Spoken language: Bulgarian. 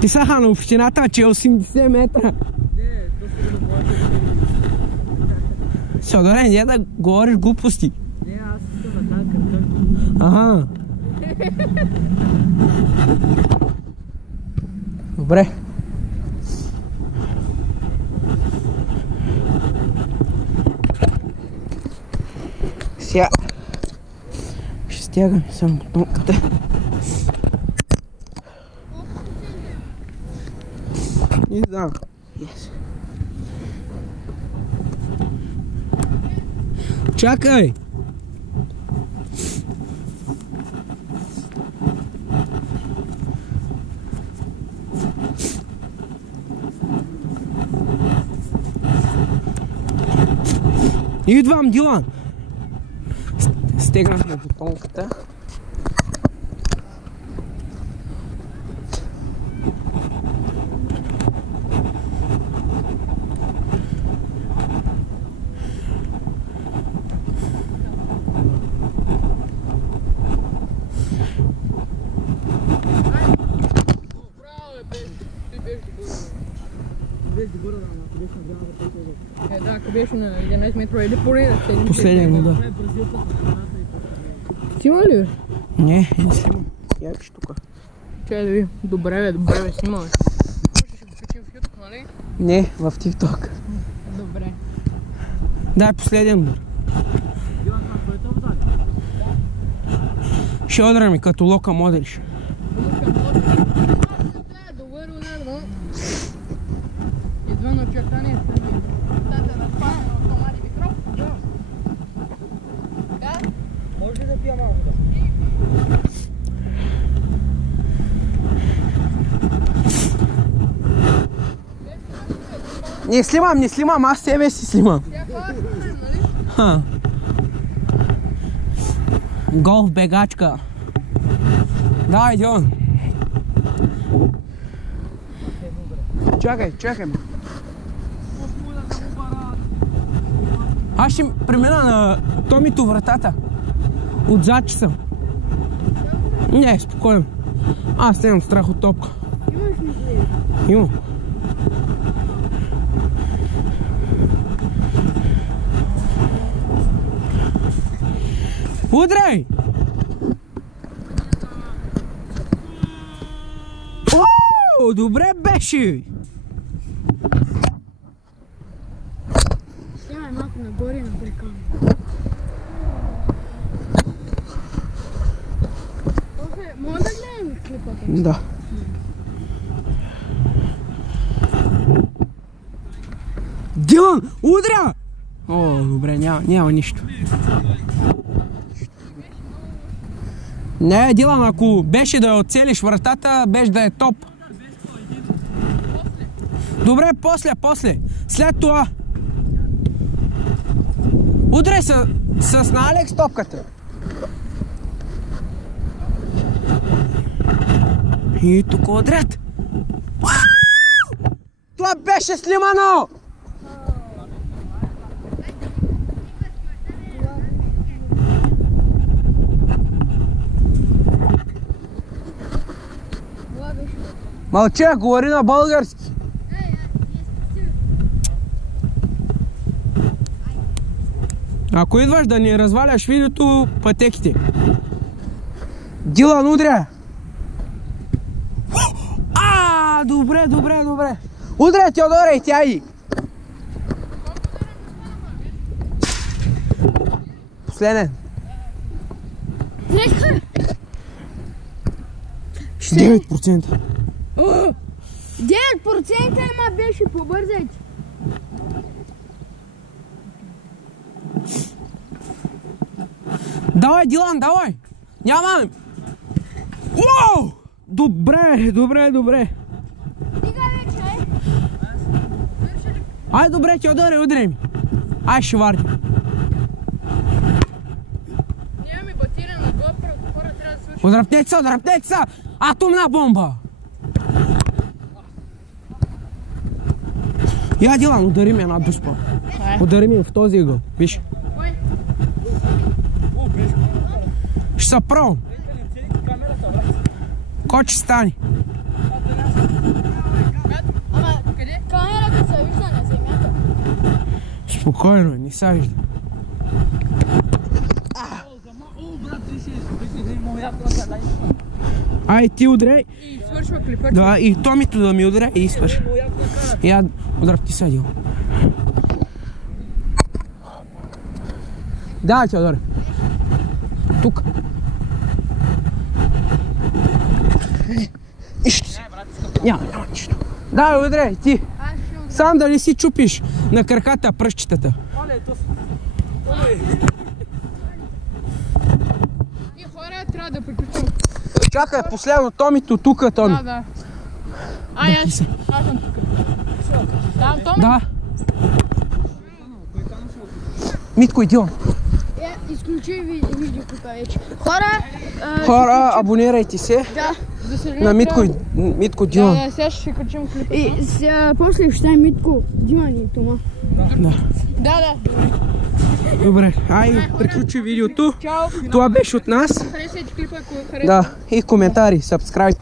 Ти са на общината, че е 80 метра. Не, то се го доплача. Сьодоре, не да говориш глупости. Не, аз искам да танкам. Ага. Добре. Сега ще стягам само бутонката. Не знам. Yes. Чакай! Идвам, Дилан! Стегнахме бутонката. Да, ако беше на 11 метра или поне на 7. Последно, да. Снима ли бе? Не, не снимам. Я виж тука. Чай да видим. Добре бе, снима бе. Ще го включим в YouTube, нали? Не, в TikTok. Добре. Дай последен. Ще одраме като Лока Модрич. Добър удар, но... Извън очертания сте ми. Тата да спане на автомати микроф? Да. Да? Може ли да пия малко да? Не снимам, аз себе си снимам. Ха. Голф бегачка. Давай, Дион. Чакай. Аз ще премина на Томито вратата. Отзад че съм. Не, спокойно. Аз нямам страх от топка. Имаш ли плей? Имам. Удрай! О, добре беше! Снимай малко нагоре на брикана. Може да гледаме клипата? Да. Дилан, удря! О, добре, няма нищо. Не, Дилан, ако беше да оцелиш вратата, беше да е топ. Добре, после. След това. Удрай с на Алекс топката. И тук удрят. Това беше снимано! Мълча, говори на български. Ако идваш да ни разваляш видеото, пътеките. Дилан, удря! Добре. Удря, Теодора, и тя и. Последен. 9%. 9% ама беше, побързайте. Давай, Дилан, давай! Нямам! Уау! Добре. Стига вече, Ай, добре, Теодоре, удрай ми. Ай, ще варди. Нямаме батерия на GoPro, хора трябва да свършим. Отдръпнете се! Атомна бомба! Я, Дилан, удари ми една дуспа. Удари ми в този ъгъл. Виж. Ще се пробвам. Кой ще стане? Спокойно, не се вижда. Ай, ти удряй. И свършва клипът. Да, и Томито да ми удря и свърши. Я удря ти седил. Да, Теодоре. Тук. Няма нищо. Да, удряй, ти. Сам да не си чупиш на краката пръщчетата. И хора, трябва да приключим. Чакай, последно Томито тук, Томи. Да. Аз съм тук. Там, Томи? Да. Митко, иди он. Изключи видеото вече. Хора, абонирайте се Да. За съжаление. на Митко Дилан. Да, сега ще качим клипа. И после ще е Митко Диман и Тома. Да. Добре, ай, приключи видеото. Чао. Това беше от нас. Харесайте клипа, ако харесате. Да, и коментари, subscribe.